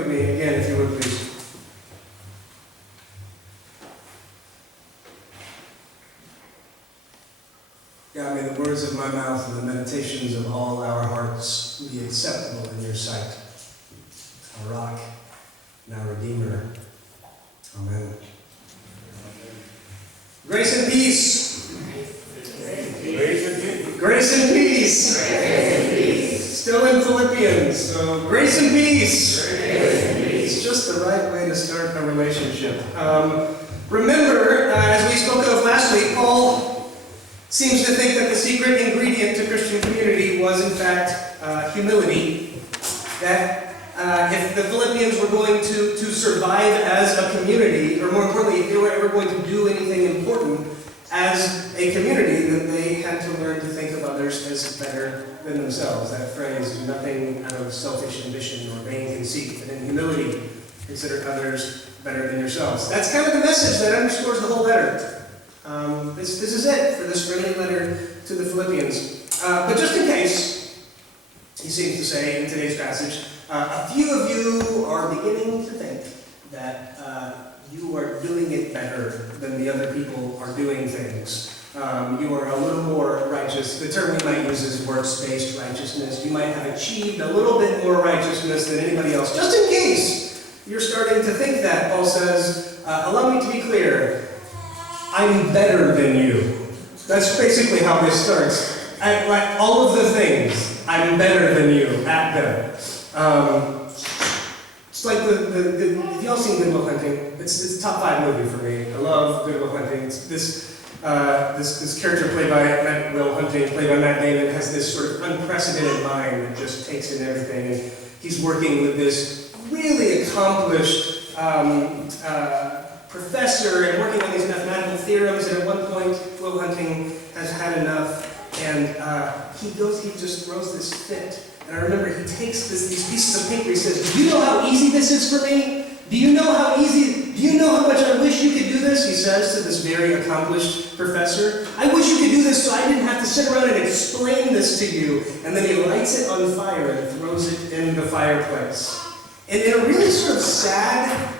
with me again, if you would, please. God, may the words of my mouth and the meditations of all our hearts be acceptable in your sight. Our rock and our Redeemer. Amen. Grace and peace. Grace and peace. Still in Philippians, so grace and peace. It's just the right way to start a relationship. Remember, as we spoke of last week, Paul seems to think that the secret ingredient to Christian community was, in fact, humility. That if the Philippians were going to survive as a community, or more importantly, if they were ever going to do anything important as a community, that they had to learn to think of others as better than themselves. That phrase, do nothing out of selfish ambition or vain conceit, but in humility, consider others better than yourselves. That's kind of the message that underscores the whole letter. This is it for this friendly letter to the Philippians. But just in case, he seems to say in today's passage, a few of you are beginning to think that you are doing it better than the other people are doing things. You are a little more righteous. The term we might use is works-based righteousness. You might have achieved a little bit more righteousness than anybody else. Just in case you're starting to think that, Paul says, allow me to be clear. I'm better than you. That's basically how this starts. Like all of the things, I'm better than you at them. It's like have y'all seen Good Will Hunting? It's a top 5 movie for me. I love Good Will Hunting. It's this character played by Will Hunting, played by Matt Damon, has this sort of unprecedented mind that just takes in everything. And he's working with this really accomplished professor and working on these mathematical theorems, and at one point Will Hunting has had enough, and he just throws this fit. And I remember he takes these pieces of paper, he says, do you know how easy this is for me? Do you know how much I wish you could do this? He says to this very accomplished professor. I wish you could do this so I didn't have to sit around and explain this to you. And then he lights it on fire and throws it in the fireplace. And in a really sort of sad,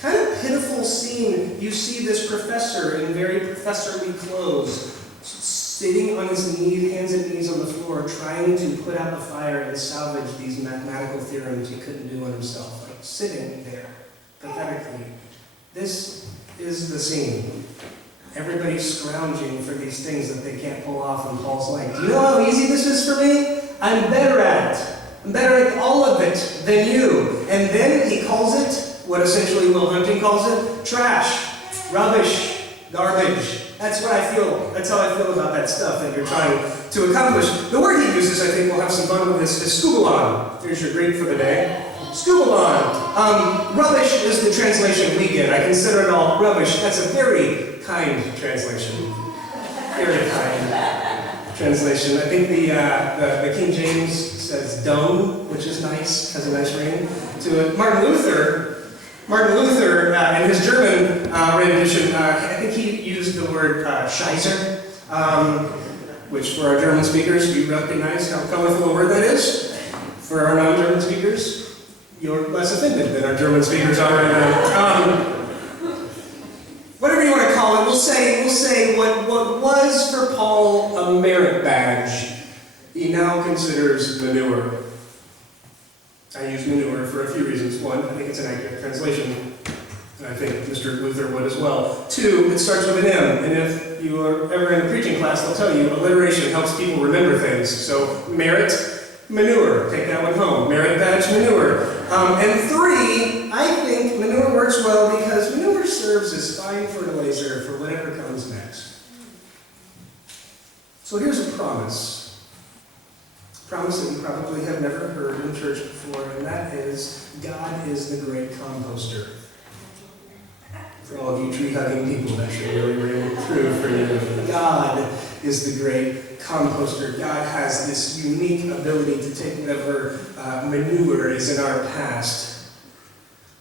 kind of pitiful scene, you see this professor in very professorly clothes, sitting on his knees, hands and knees on the floor, trying to put out the fire and salvage these mathematical theorems he couldn't do on himself. Like sitting there, pathetically. This is the scene. Everybody's scrounging for these things that they can't pull off, and Paul's like, do you know how easy this is for me? I'm better at it. I'm better at all of it than you. And then he calls it, what essentially Will Hunting calls it, trash, rubbish, garbage. That's what I feel. That's how I feel about that stuff that you're trying to accomplish. The word he uses, I think we'll have some fun with this, is skubalon. Here's your Greek for the day. Skubalon. Rubbish is the translation we get. I consider it all rubbish. That's a very kind translation. Very kind translation. I think the King James says dung, which is nice, has a nice ring to it. Martin Luther, in his German rendition, I think he used the word Scheiße, which for our German speakers, you recognize how colorful a word that is. For our non-German speakers, you're less offended than our German speakers are right now. Whatever you want to call it, we'll say what was for Paul a merit badge, he now considers manure. I use manure for a few reasons. One, I think it's an accurate translation. And I think Mr. Luther would as well. Two, it starts with an M. And if you are ever in a preaching class, they'll tell you alliteration helps people remember things. So merit, manure. Take that one home. Merit badge, manure. And three, I think manure works well because manure serves as fine fertilizer for whatever comes next. So here's a promise. Promise that you probably have never heard in church before, and that is, God is the great composter. For all of you tree-hugging people, that should really ring true for you. God is the great composter. God has this unique ability to take whatever manure is in our past,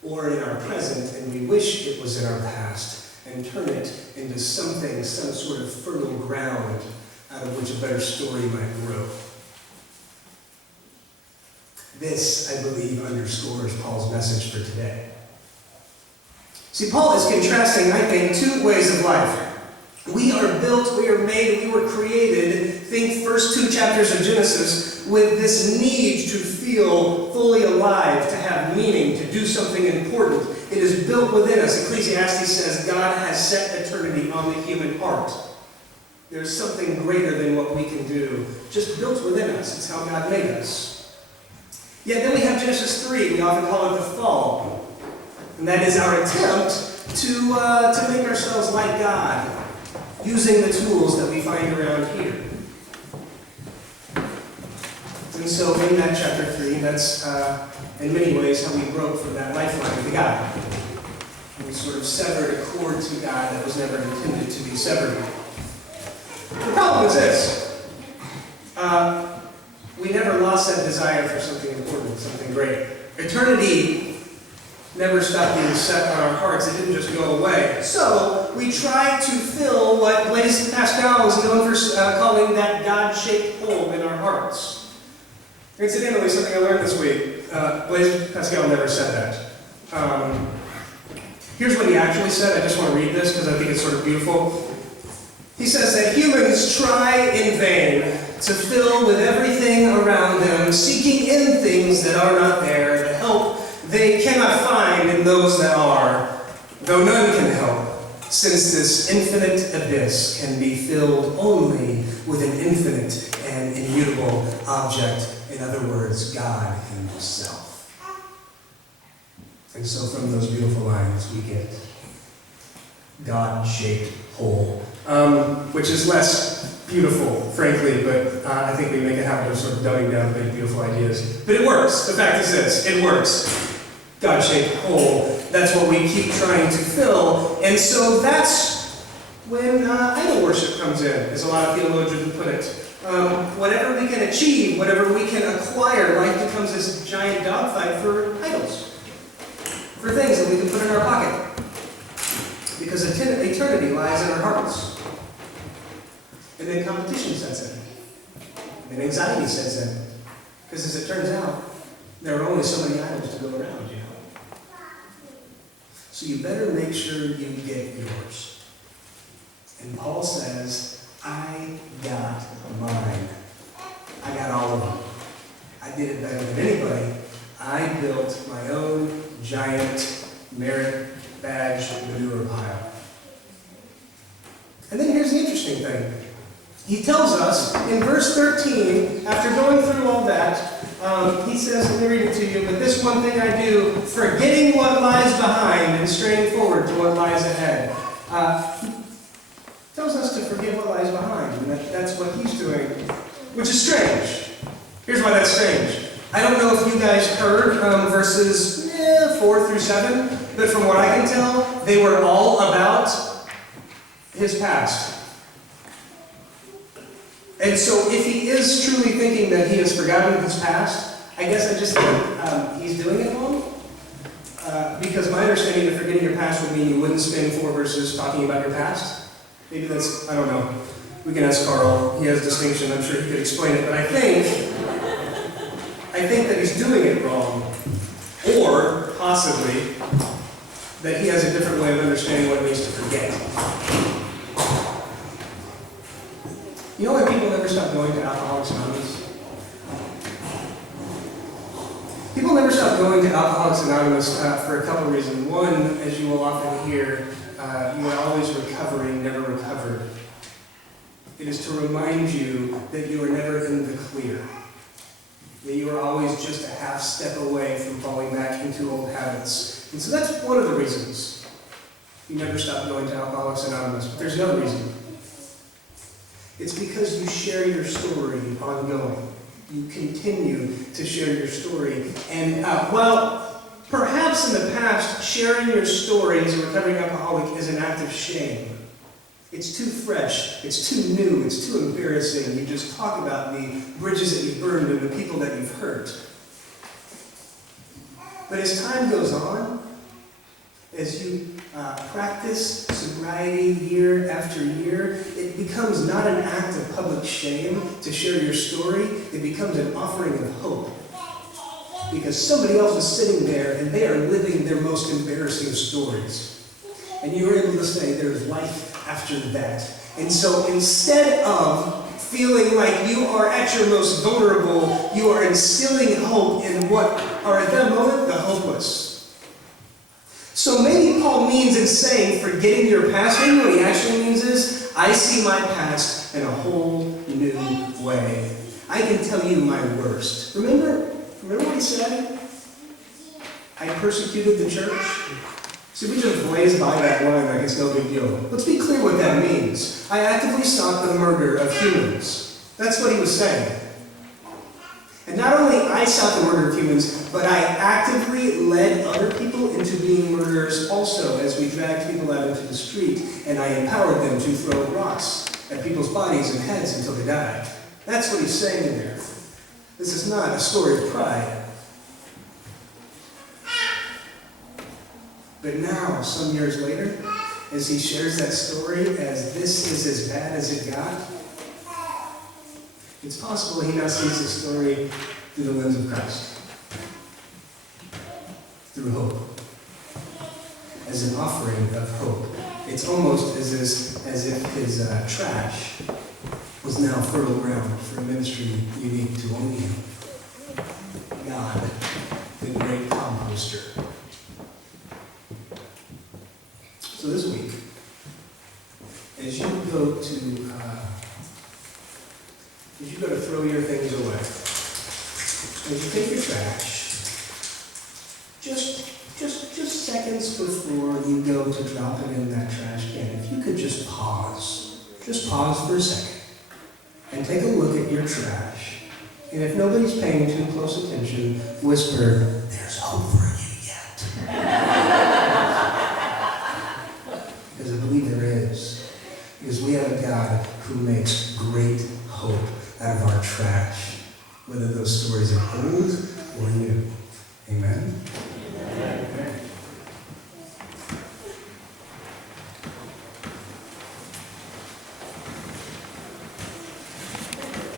or in our present, and we wish it was in our past, and turn it into something, some sort of fertile ground out of which a better story might grow. This, I believe, underscores Paul's message for today. See, Paul is contrasting, I think, two ways of life. We are built, we are made, we were created, think first two chapters of Genesis, with this need to feel fully alive, to have meaning, to do something important. It is built within us. Ecclesiastes says God has set eternity on the human heart. There's something greater than what we can do, just built within us. It's how God made us. Yet then we have Genesis 3. We often call it the fall. And that is our attempt to make ourselves like God, using the tools that we find around here. And so in that chapter 3, that's in many ways how we broke from that lifeline to God. And we sort of severed a cord to God that was never intended to be severed. The problem is this. We never lost that desire for something important, something great. Eternity never stopped being set on our hearts. It didn't just go away. So we try to fill what Blaise Pascal is known for calling that God-shaped hole in our hearts. Incidentally, something I learned this week, Blaise Pascal never said that. Here's what he actually said. I just want to read this because I think it's sort of beautiful. He says that humans try in vain to fill with everything around them, seeking in things that are not there, the help they cannot find in those that are, though none can help, since this infinite abyss can be filled only with an infinite and immutable object. In other words, God Himself. And so from those beautiful lines we get God-shaped hole, which is less beautiful, frankly, but I think we make a habit of sort of dumbing down big, beautiful ideas. But it works. The fact is this, it works. God-shaped hole. That's what we keep trying to fill. And so that's when idol worship comes in, as a lot of theologians put it. Whatever we can achieve, whatever we can acquire, life becomes this giant dogfight for idols. For things that we can put in our pocket. Because eternity lies in our hearts. And then competition sets in. And anxiety sets in. Because as it turns out, there are only so many idols to go around, you know. So you better make sure you get yours. And Paul says, I got mine. I got all of them. I did it better than anybody. I built my own giant merit badge manure pile. And then here's the interesting thing. He tells us in verse 13, after going through all that, he says, let me read it to you, but this one thing I do, forgetting what lies behind and straining forward to what lies ahead. He tells us to forget what lies behind, and that's what he's doing, which is strange. Here's why that's strange. I don't know if you guys heard verses 4 through 7, but from what I can tell, they were all about his past. And so if he is truly thinking that he has forgotten his past, I guess I just think he's doing it wrong. Because my understanding of forgetting your past would mean you wouldn't spend 4 verses talking about your past. Maybe that's, I don't know. We can ask Carl. He has distinction. I'm sure he could explain it. But I think that he's doing it wrong. Or, possibly, that he has a different way of understanding what it means to forget. You know why people never stop going to Alcoholics Anonymous? People never stop going to Alcoholics Anonymous for a couple of reasons. One, as you will often hear, you are always recovering, never recovered. It is to remind you that you are never in the clear. That you are always just a half step away from falling back into old habits. And so that's one of the reasons you never stop going to Alcoholics Anonymous. But there's another reason. It's because you share your story ongoing. You continue to share your story. And well, perhaps in the past, sharing your story as a recovering alcoholic is an act of shame. It's too fresh, it's too new, it's too embarrassing. You just talk about the bridges that you've burned and the people that you've hurt. But as time goes on, as you practice sobriety year after year, it becomes not an act of public shame to share your story. It becomes an offering of hope. because somebody else is sitting there and they are living their most embarrassing stories. And you were able to say there's life after that. And so instead of feeling like you are at your most vulnerable, you are instilling hope in what are at that moment the hopeless. So maybe Paul means in saying forgetting your past, maybe what he actually means is, I see my past in a whole new way. I can tell you my worst. Remember what he said? I persecuted the church. See, we just blaze by that line like it's no big deal. Let's be clear what that means. I actively sought the murder of humans. That's what he was saying. And not only I sought the murder of humans, but I actively led other people into being murderers also as we dragged people out into the street, and I empowered them to throw rocks at people's bodies and heads until they died. That's what he's saying in there. This is not a story of pride. But now, some years later, as he shares that story as this is as bad as it got, it's possible he now sees the story through the lens of Christ. Through hope. As an offering of hope. It's almost as if his trash was now fertile ground for a ministry unique to only him. God, the great composter. So this week, as you go to throw your things away, as you take your trash, just seconds before you go to drop it in that trash can, if you could just pause for a second, and take a look at your trash, and if nobody's paying too close attention, whisper, "There's hope for you yet." Because I believe there is. Because we have a God who makes great hope out of our trash, whether those stories are old or new. Amen? Amen.